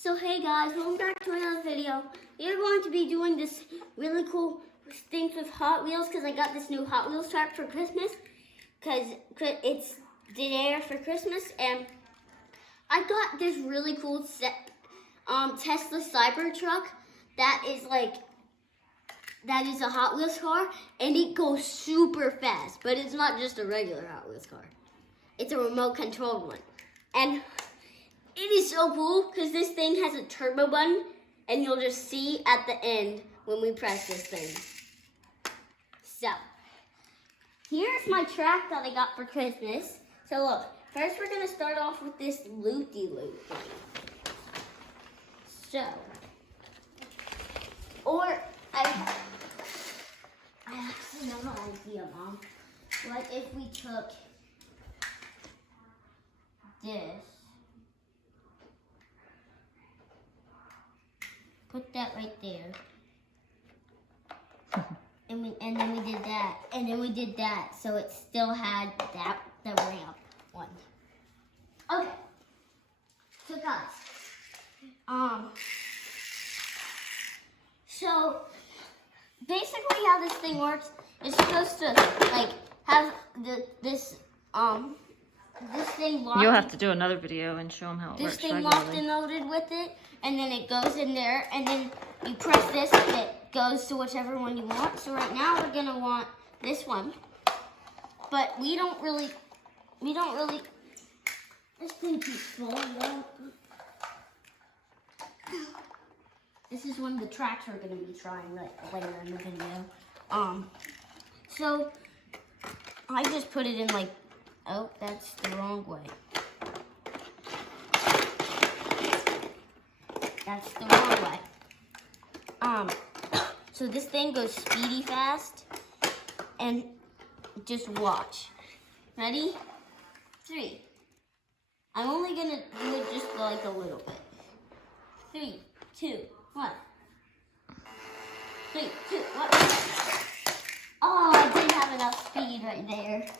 So hey guys, welcome back to another video. We're going to be doing this really cool things with Hot Wheels because I got this new Hot Wheels truck for Christmas because it's the day for Christmas, and I got this really cool Tesla Cybertruck that is a Hot Wheels car, and it goes super fast, but it's not just a regular Hot Wheels car. It's a remote controlled one. And it is so cool because this thing has a turbo button, and you'll just see at the end when we press this thing. So, here's my track that I got for Christmas. So look, first we're going to start off with this loop-de-loop thing. So, I actually have an idea, Mom. What if we took this, put that right there, and then we did that, and then we did that, so it still had the ramp one. Okay, so guys, so basically how this thing works is supposed to have this thing locked. You'll have to do another video and show them how it works. This thing locked and loaded with it, and then it goes in there, and then you press this, and it goes to whichever one you want. So right now we're gonna want this one, but we don't really. This thing keeps falling out. This is one of the tracks we're gonna be trying later in the video. So I just put it in oh, that's the wrong way. That's the wrong way. So this thing goes speedy fast, and just watch. Ready? 3. I'm only gonna do it just a little bit. 3, 2, 1. 3, 2, 1. Oh, I didn't have enough speed right there.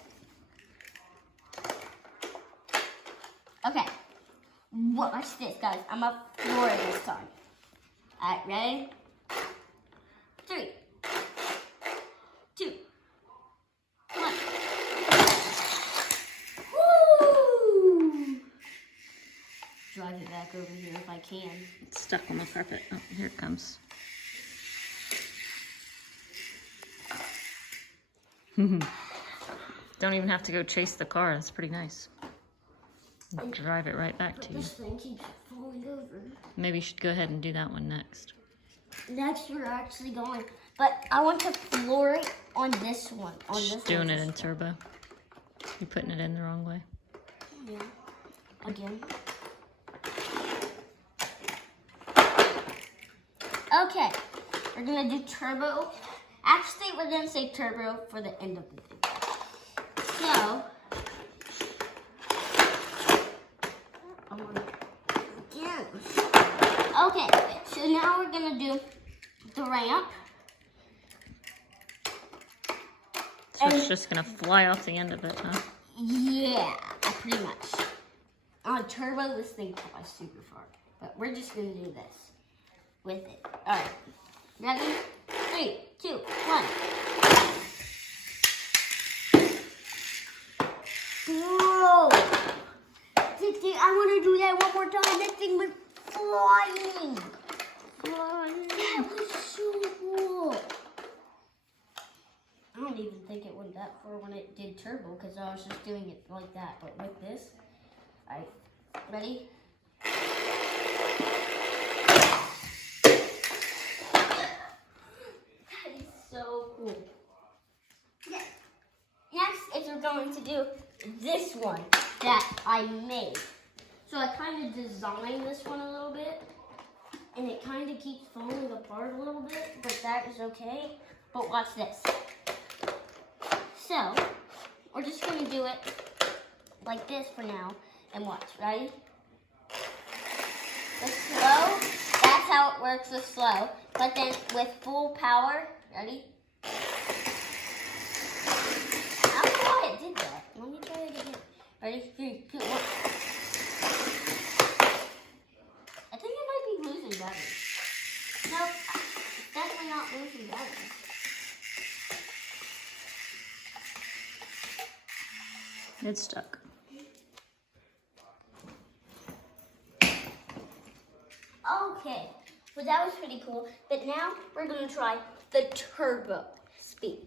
Okay, watch this, guys. I'm up floor this time. All right, ready? 3, 2, 1. Woo! Drive it back over here if I can. It's stuck on the carpet. Oh, here it comes. Don't even have to go chase the car. It's pretty nice. Drive it right back to you. This thing keeps falling over. Maybe you should go ahead and do that one next. Next, we're actually going, but I want to floor it on this one. Just doing it in turbo. You're putting it in the wrong way. Yeah. Again. Okay. We're gonna do turbo. Actually, we're gonna say turbo for the end of the video. So. Okay, so now we're gonna do the ramp. So it's just gonna fly off the end of it, huh? Yeah, pretty much. On turbo, this thing flies super far. But we're just gonna do this with it. Alright. Ready? 3, 2, 1. Whoa! I wanna do that one more time. That thing was flying. That was so cool. I don't even think it went that far when it did turbo because I was just doing it like that. But with this, alright, ready? That is so cool. Okay. Next, we're going to do this one that I made. So I kind of designed this one a little bit, and it kind of keeps falling apart a little bit, but that is okay. But watch this. So, we're just going to do it like this for now, and watch. Ready? With slow, that's how it works with slow. But then with full power, ready? I don't know why it did that. Let me try it again. Ready? 3, 2, 1. I think it might battery. Nope, it's definitely not losing battery. It's stuck. Okay, well that was pretty cool. But now we're gonna try the turbo speed.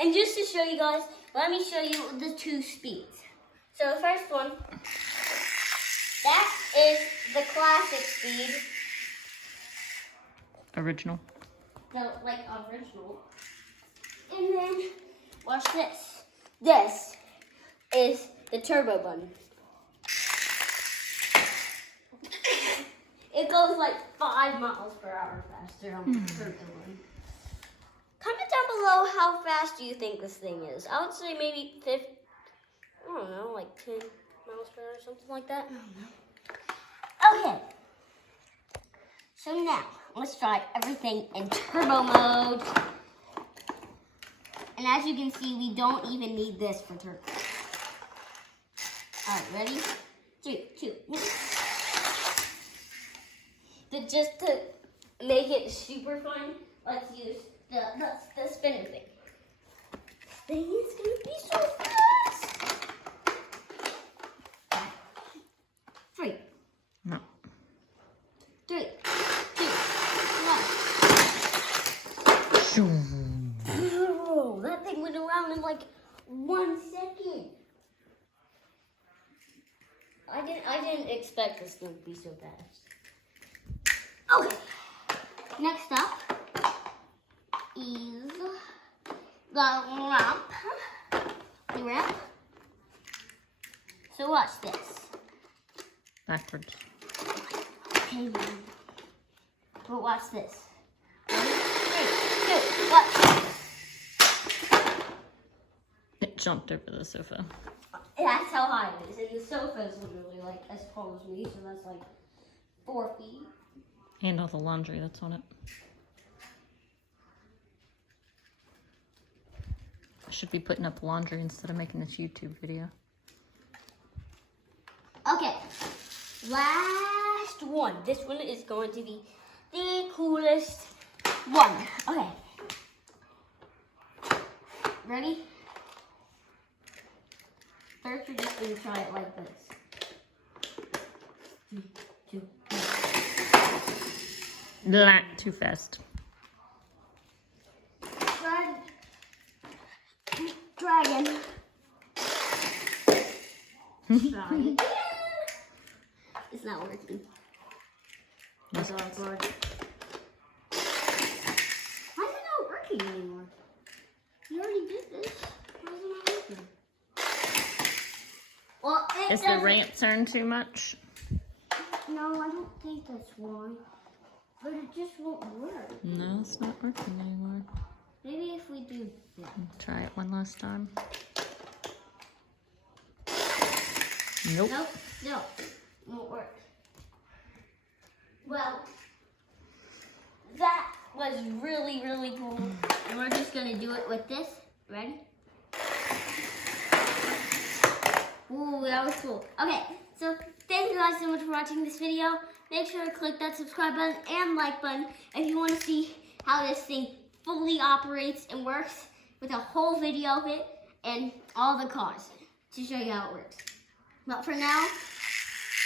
And just to show you guys, let me show you the two speeds. So the first one, that is the classic speed. Original. The like original. And then watch this. This is the turbo button. It goes like 5 miles per hour faster on the turbo one. Comment down below how fast do you think this thing is. I would say maybe 50, I don't know, like 10 miles per hour, something like that. I don't know. Okay. So now, let's try everything in turbo mode. And as you can see, we don't even need this for turbo. All right, ready? 3, 2, 1. Just to make it super fun, let's use the spinner thing. This thing is gonna be so fast. 3. No. 3, 2, 1. Oh, that thing went around in like 1 second. I didn't expect this thing to be so fast. Okay. Next up is the ramp. The ramp. So watch this. Backwards. Okay, man. But watch this. 1, 3, 2, watch. It jumped over the sofa. That's how high it is. And the sofa is literally like as tall as me, so that's like 4 feet. And all the laundry that's on it. I should be putting up laundry instead of making this YouTube video. Okay, last one. This one is going to be the coolest one. Okay. Ready? First, we're just going to try it like this. 3, 2, 1. Blah, too fast. Dragon. Try again. It's not working. That's all it's working. Why is it not working anymore? You already did this. Why is it not working? Well, Is the ramp turned too much? No, I don't think that's why. But it just won't work. No, it's not working anymore. Maybe if we do that. Try it one last time. Nope. Nope, no, won't work. Well, that was really, really cool. And we're just gonna do it with this. Ready? Ooh, that was cool. Okay, so thank you guys so much for watching this video. Make sure to click that subscribe button and like button if you want to see how this thing fully operates and works with a whole video of it and all the cars to show you how it works. But for now,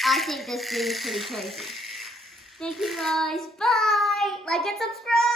I think this thing is pretty crazy. Thank you guys. Bye. Like and subscribe.